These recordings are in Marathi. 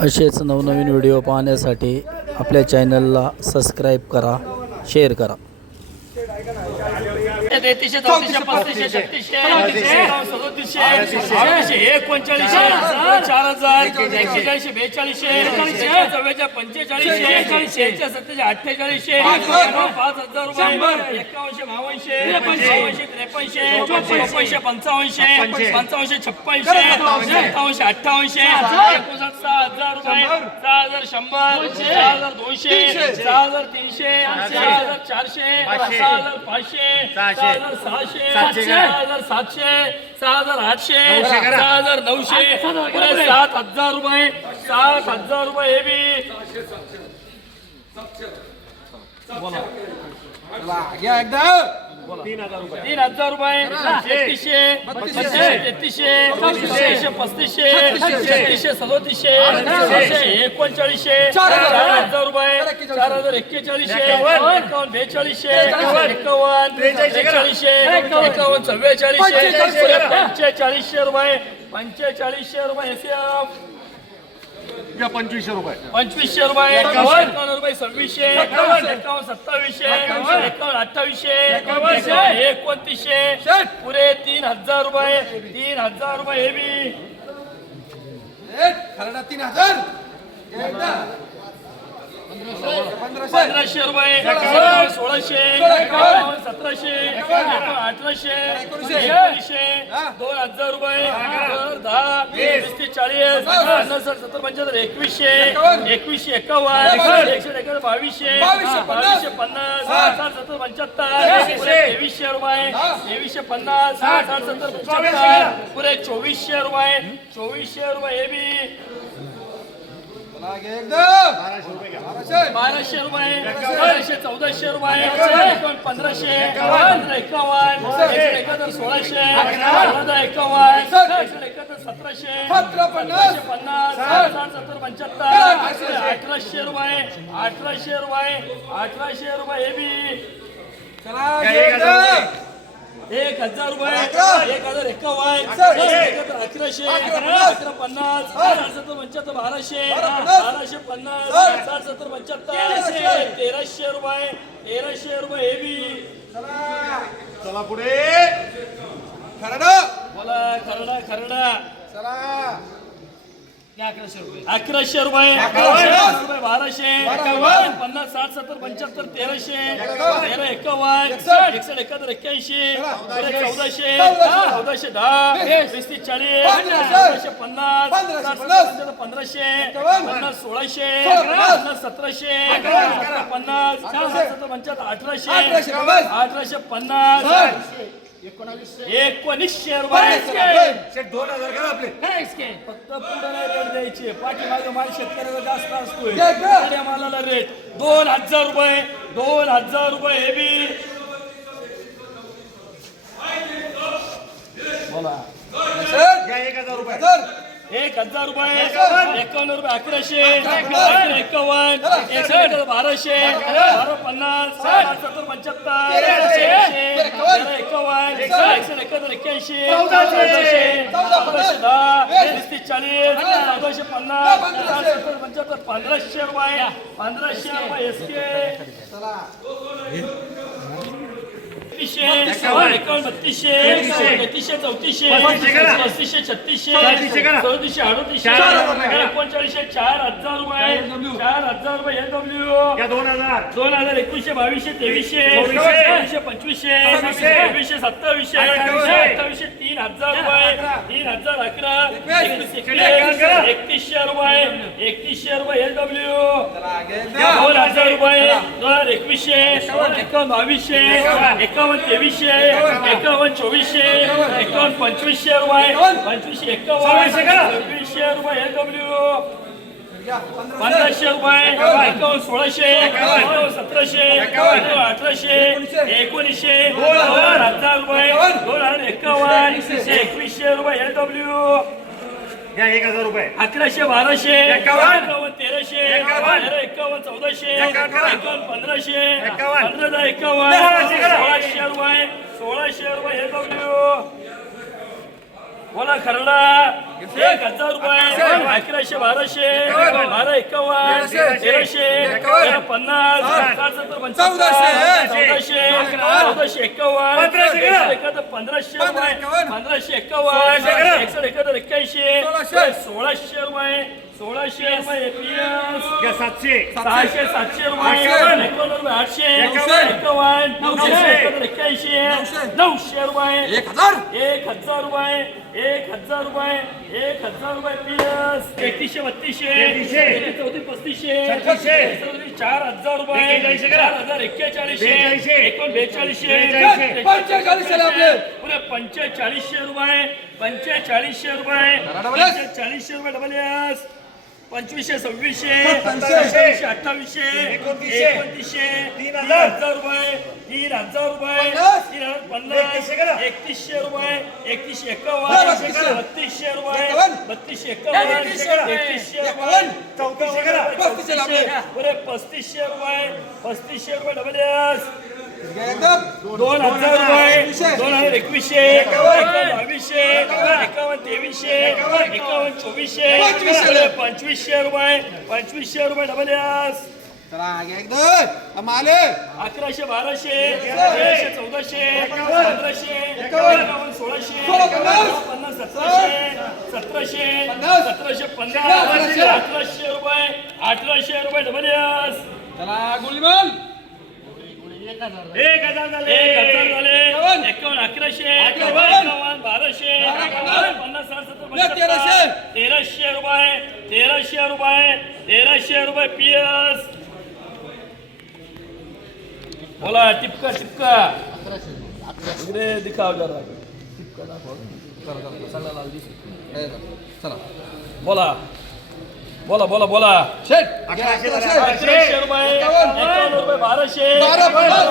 असेच नवनवीन व्हिडिओ पाहण्यासाठी आपल्या चॅनलला सबस्क्राईब करा शेअर करा. तेहतीसशे चौतीसशे पस्तीसशे छत्तीसशे. एकोणचाळीसशे चार हजार एक्केचाळीसशे बेचाळीसशे चव्वेचाळीस पंचेचाळीसशे एकशे सत्तेचे अठ्ठेचाळीसशे पाच हजार. रुपये. एकावनशे बावनशे त्रेपनशे चोपनशे पंचावनशे पंचावनशे छप्पनशे सत्तावनशे अठ्ठावनशे एकोणसाठ सहा हजार रुपये. हजार शंभर सहा हजार दोनशे सहा हजार तीनशे सहा हजार चारशे सहा हजार पाचशे सहा हजार सहाशे सहा हजार सातशे सहा हजार आठशे सहा हजार नऊशे. सात हजार रुपये सात हजार रुपये हे बी. तीन हजार रुपये. एकतीसशे तेहतीसशे चौतीसशे पस्तीसशे छत्तीसशे. सदोतीसशे एकोणचाळीसशे चार हजार. रुपये. चार हजार एक्केचाळीसशे एकावन्न बेचाळीसशे एकावन्न बेचाळीसशे एकावन्न चव्वेचाळीसशे पंचेचाळीसशे. रुपये पंचेचाळीसशे रुपये. एसीएम पंचवीसशे रुपये. पंचवीसशे रुपये एकावन्न. रुपये सव्वीसशे एकावन्न. सत्तावीसशे एकावन्न. अठ्ठावीसशे एकोणतीसशे. पुरे तीन हजार रुपये तीन हजार रुपये हे बी. तीन हजार. पंधराशे. रुपये सोळाशे सतराशे अठराशे एकोणीसशे. दोन हजार रुपये दहा वीस. ते चाळीस पन्नास. सत्तर पंच्याहत्तर एकवीसशे एकवीसशे एकावन्न एकशे एकावन्न बावीसशे बावीसशे पन्नास. साठ सत्तर पंच्याहत्तर तेवीसशे रुपये तेवीसशे पन्नास साठ सत्तर पंच्याहत्तर पुरे चोवीसशे रुपये चोवीसशे रुपये हे बी. बाराशे रुपये बाराशे. चौदाशे रुपये पंधराशे पंधरा एकावन्न एकाहत्तर सोळाशे चौदा एकावन्न एकाहत्तर सतराशे पन्नास. साठ. सत्तर पंच्याहत्तर अठराशे रुपये अठराशे रुपये अठराशे रुपये हे बी. एक हजार रुपये. एक हजार. एकावन्न. एकाहत्तर अकराशे. अकरा पन्नास. सत्तर पंच्याहत्तर बाराशे. बाराशे पन्नास. साठ सत्तर पंच्याहत्तर. तेराशे. रुपये. तेराशे रुपये हे बी चला पुढे. बोला खरडा खरडा. रुपये अकराशे रुपये. बाराशे. पन्नास साठ सत्तर पंच्याहत्तर तेराशे. तेरा एकावन्न. एकसष्ट. एकाहत्तर एक्क्याऐंशी. चौदाशे. चौदाशे. दहा. वीस. तीस चाळीस. पन्नास. पंच्याहत्तर पंधराशे. पन्नास सोळाशे. पन्नास. सतराशे. सतरा पन्नास सत्तर पंच्याहत्तर अठराशे. अठराशे पन्नास. एकोणीसशे रुपये दोन हजार करा आपले. फक्त पुढे नाही रेट द्यायचे. पाठीमागे माल शेतकऱ्याला जास्त असतोय. साड्या मालाला रेट दोन हजार रुपये. दोन हजार रुपये हे बी. बोला. एक हजार रुपये. एक हजार रुपये. एकावन्न रुपये अकराशे. अकरा एकावन्न! बाराशे. बारा पन्नास. साठ सत्तर पंच्याहत्तर. एकशे एकाहत्तर एक्क्याऐंशी चौदाशे दहा वीस तीस चाळीस चौदाशे पन्नास पंच्याहत्तर पंधराशे रुपये पंधराशे रुपये एस के एकतीसशे एकावन्न बत्तीसशे. तेहतीसशे चौतीसशे पस्तीसशे छत्तीसशे चौतीसशे अडतीसशे एकोणचाळीसशे चार हजार रुपये. चार हजार रुपये एल डब्ल्यू दोन हजार. दोन हजार एकवीसशे बावीसशे तेवीसशे चोवीसशे पंचवीसशे सव्वीसशे, सत्तावीसशे अठ्ठावीसशे, तीन हजार रुपये. तीन हजार अकरा. एकतीसशे रुपये. एकतीसशे रुपये एल डब्ल्यू दोन हजार. रुपये. दोन हजार एकवीसशे. एकावन्न. बावीसशे. एकावन्न. तेवीसशे एकावन्न चोवीसशे एकावन्न पंचवीसशे रुपये पंचवीसशे एकावन्न सव्वीसशे रुपये एल डब्ल्यू पंधराशे रुपये एकावन्न. सोळाशे एकावन्न. सतराशे एकावन्न. अठराशे एकोणीसशे. दोन हजार. रुपये दोन हजार एकावन्न एकवीसशे. रुपये एल डब्ल्यू घ्या एक हजार रुपये अकराशे बाराशे एकावन्न. तेराशे एकावन्न. एकावन्न चौदाशे एकावन्न. पंधराशे एकावन्न. पंधरा एकावन्न सोळाशे रुपये सोळाशे रुपये हे डब्ल्यू बोला खरडा एक हजार रुपये अकराशे बाराशे बारा एकावन्न. तेराशे तेरा पन्नास चौदाशे. चौदाशे एकावन्न एकसष्ट एकाहत्तर पंधराशे रुपये पंधराशे एकावन्न एकसष्ट एकाहत्तर एक्क्याऐंशी सोळाशे रुपये. सोळाशे रुपये एकवीस सातशे. सहाशे सातशे रुपये रुपये आठशे. एकावन्न. नऊशे एक्क्याऐंशी. नऊशे. रुपये. एक हजार. एक हजार रुपये. एक हजार रुपये. एक हजार रुपये तीस एकतीसशे बत्तीसशे. चौतीस पस्तीसशे. चार हजार रुपये. चार हजार एक्केचाळीसशे. एकोण बेचाळीसशे. पुरे पंचेचाळीसशे रुपये. पंचेचाळीसशे रुपये. पंचेचाळीसशे रुपये डबल एस पंचवीसशे सव्वीसशे अठ्ठावीसशे एकोणतीसशे. तीन हजार. हजार रुपये तीन हजार रुपये पन्नास. तीन हजार पन्नास एकतीसशे रुपये एकतीसशे एकावन्न बत्तीसशे. रुपये. बत्तीसशे एकावन्न एकतीसशे रुपये. चौतीसशे करा. पस्तीसशे रुपये पस्तीसशे रुपये डबल एस दोन हजार रुपये. दोन हजार एकवीसशे एकावन्न बावीसशे एकावन्न तेवीसशे एकावन्न चोवीसशे पंचवीसशे. रुपये पंचवीसशे रुपये डबल एकदम माले अकराशे बाराशे तेराशे चौदाशे पंधराशे एकावन्न सोळाशे सोळा, पन्नास. सतराशे सतराशे. सतराशे पन्नास अठराशे. रुपये अठराशे रुपये डबल एस चला गुलीमल एक हजार झाले एक हजार झाले एकावन्न. अकराशे एकावन्न. बाराशे पन्नास. तेराशे. तेराशे रुपये तेराशे रुपये तेराशे रुपये पी एस बोला टिपका टिपका इकडे दिखाव जरा टिपका दाखव. चला बोला बोला बोला बोला. अकराशे. अकराशे रुपये एकावन्न. रुपये बाराशे. बारा,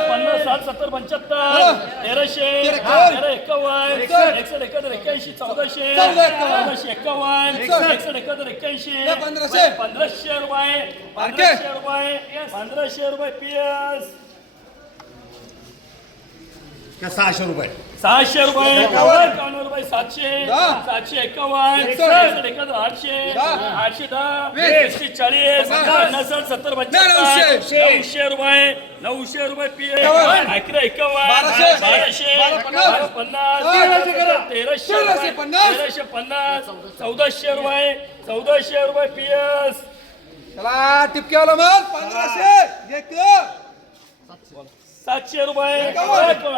पन्नास. साठ सत्तर पंच्याहत्तर. तेराशे. तेरा एकावन्न. एकसष्ट. एकाहत्तर एक्क्याऐंशी चौदाशे. चौदाशे एकावन्न. एकसष्ट. एकाहत्तर एक्क्याऐंशी. पंधराशे. पंधराशे रुपये. पंधराशे रुपये. पंधराशे रुपये पी एस सहाशे रुपये. सहाशे रुपये एकावन्न. रुपये सातशे. सातशे एकावन्न एकाहत्तर आठशे. आठशे दहा. एकशे चाळीस साठ सत्तर नऊशे. रुपये नऊशे रुपये पी. अकरा एकावन्न बाराशे. बाराशे बारा पन्नास. तेराशे. तेराशे. पन्नास. तेराशे पन्नास चौदाशे रुपये चौदाशे रुपये पी एस चला टिपक्यावाला माल पंधराशे सातशे रुपये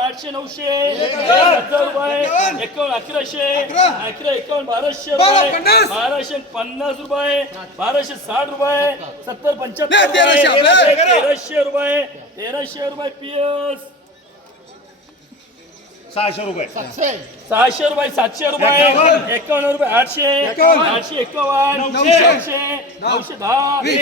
आठशे नऊशे हजार. रुपये एकावन्न. अकराशे अकरा. एकावन्न बाराशे बारा रुपये. बाराशे पन्नास रुपये बाराशे साठ रुपये सत्तर पंच्याहत्तर रुपये. तेराशे रुपये तेराशे रुपये पी एस सहाशे रुपये सहाशे रुपये सातशे रुपये एकावन्न. रुपये आठशे. आठशे एकावन्न नऊशे. नऊशे नऊशे दहा वीस.